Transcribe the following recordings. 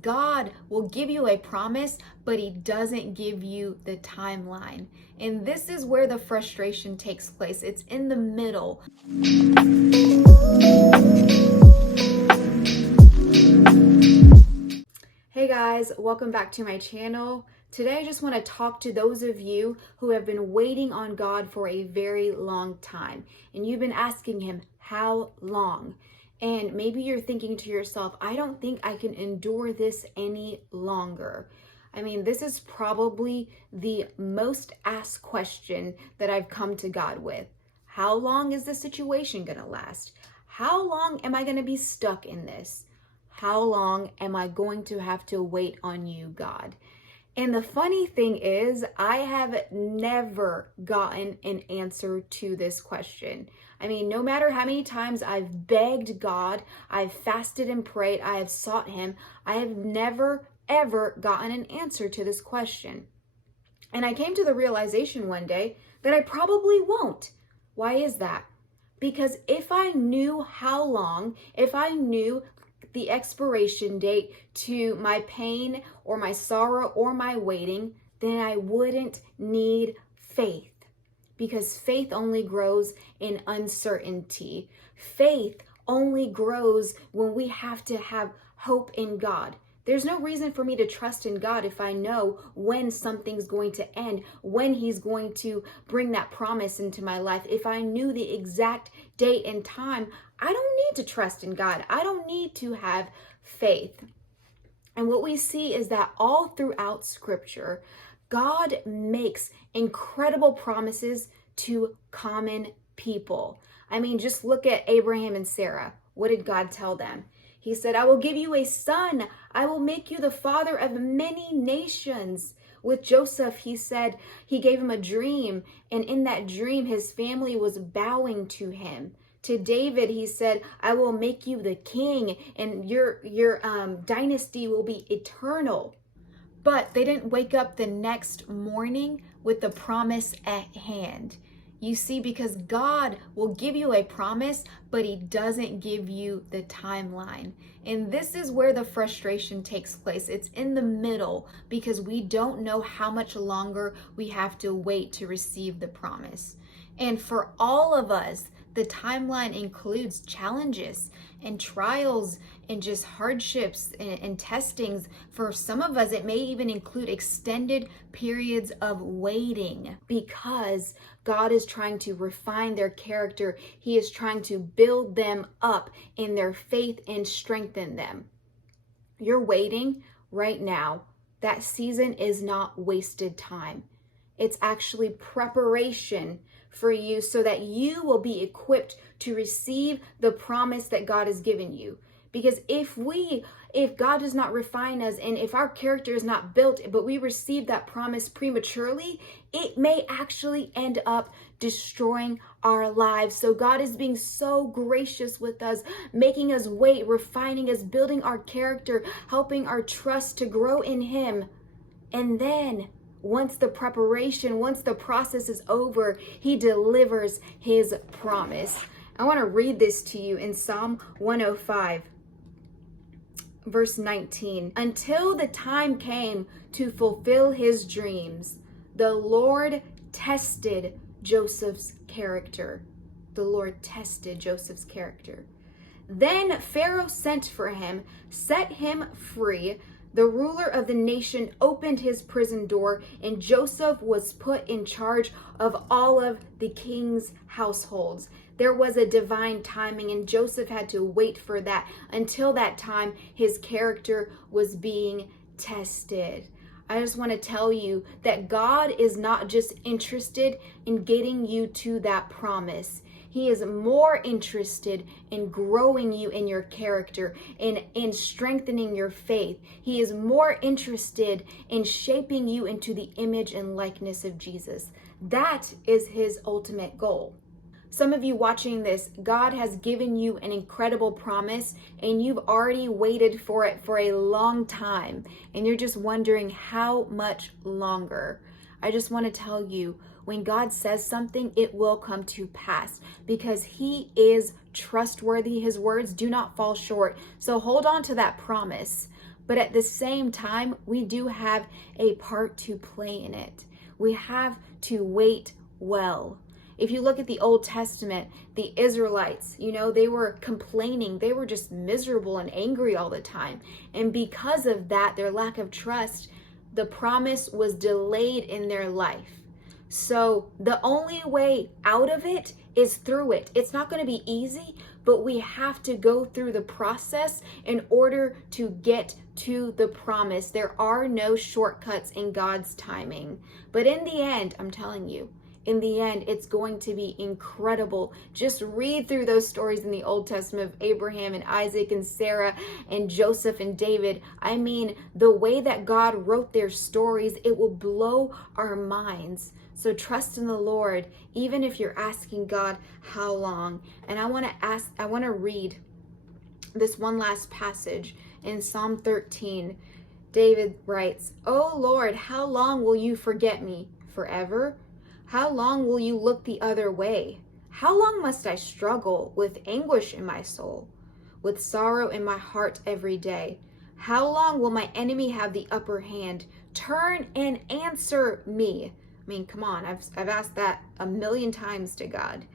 God will give you a promise, but he doesn't give you the timeline. And this is where the frustration takes place. It's in the middle. Hey guys, welcome back to my channel. Today I just want to talk to those of you who have been waiting on God for a very long time. And you've been asking him, how long? And maybe you're thinking to yourself, I don't think I can endure this any longer. I mean, this is probably the most asked question that I've come to God with. How long is the situation going to last? How long am I going to be stuck in this? How long am I going to have to wait on you, God? And the funny thing is, I have never gotten an answer to this question. I mean, no matter how many times I've begged God, I've fasted and prayed, I have sought him, I have never, ever gotten an answer to this question. And I came to the realization one day that I probably won't. Why is that? Because if I knew how long, if I knew the expiration date to my pain or my sorrow or my waiting, then I wouldn't need faith, because faith only grows in uncertainty. Faith only grows when we have to have hope in God. There's no reason for me to trust in God if I know when something's going to end, when he's going to bring that promise into my life. If I knew the exact date and time, I don't need to trust in God. I don't need to have faith. And what we see is that all throughout Scripture, God makes incredible promises to common people. I mean, just look at Abraham and Sarah. What did God tell them? He said, I will give you a son. I will make you the father of many nations. With Joseph, he said, he gave him a dream. And in that dream, his family was bowing to him. To David, he said, I will make you the king, and your dynasty will be eternal. But they didn't wake up the next morning with the promise at hand. You see, because God will give you a promise, but he doesn't give you the timeline. And this is where the frustration takes place. It's in the middle, because we don't know how much longer we have to wait to receive the promise. And for all of us, the timeline includes challenges and trials and just hardships and testings. For some of us, it may even include extended periods of waiting, because God is trying to refine their character. He is trying to build them up in their faith and strengthen them. You're waiting right now. That season is not wasted time. It's actually preparation for you so that you will be equipped to receive the promise that God has given you. Because if God does not refine us, and if our character is not built, but we receive that promise prematurely, it may actually end up destroying our lives. So God is being so gracious with us, making us wait, refining us, building our character, helping our trust to grow in him. And then once the process is over, he delivers his promise. I want to read this to you in Psalm 105, verse 19. Until the time came to fulfill his dreams, the Lord tested Joseph's character. The Lord tested Joseph's character. Then Pharaoh sent for him, set him free. The ruler of the nation opened his prison door, and Joseph was put in charge of all of the king's households. There was a divine timing, and Joseph had to wait for that. Until that time, his character was being tested. I just want to tell you that God is not just interested in getting you to that promise. He is more interested in growing you in your character, in strengthening your faith. He is more interested in shaping you into the image and likeness of Jesus. That is his ultimate goal. Some of you watching this, God has given you an incredible promise, and you've already waited for it for a long time, and you're just wondering how much longer. I just want to tell you, when God says something, it will come to pass, because he is trustworthy. His words do not fall short. So hold on to that promise. but at the same time, we do have a part to play in it. We have to wait well. If you look at the Old Testament, the Israelites, they were complaining. They were just miserable and angry all the time. And because of that, their lack of trust, the promise was delayed in their life. So the only way out of it is through it. It's not going to be easy, but we have to go through the process in order to get to the promise. There are no shortcuts in God's timing. But in the end, I'm telling you, in the end, it's going to be incredible. Just read through those stories in the Old Testament of Abraham and Isaac and Sarah and Joseph and David. I mean, the way that God wrote their stories, it will blow our minds. So trust in the Lord, even if you're asking God, how long? And I want to read this one last passage in Psalm 13. David writes, "O Lord, how long will you forget me? Forever? How long will you look the other way? How long must I struggle with anguish in my soul, with sorrow in my heart every day? How long will my enemy have the upper hand? Turn and answer me." I mean, come on, I've asked that a million times to God.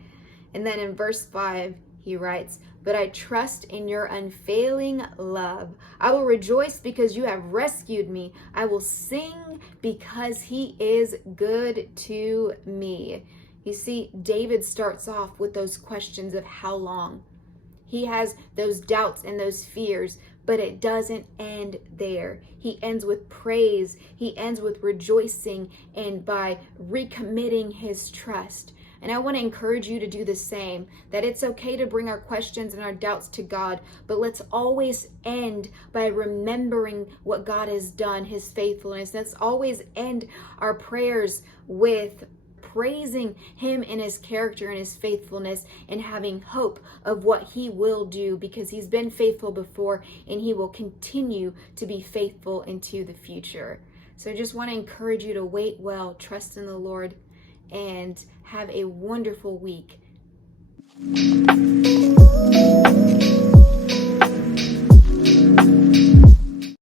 And then in verse 5, he writes, "But I trust in your unfailing love. I will rejoice because you have rescued me. I will sing because he is good to me." You see, David starts off with those questions of how long. He has those doubts and those fears, but it doesn't end there. He ends with praise. He ends with rejoicing and by recommitting his trust. And I want to encourage you to do the same, that it's okay to bring our questions and our doubts to God, but let's always end by remembering what God has done, his faithfulness. Let's always end our prayers with praising him in his character and his faithfulness and having hope of what he will do, because he's been faithful before and he will continue to be faithful into the future. So I just want to encourage you to wait well, trust in the Lord, and have a wonderful week.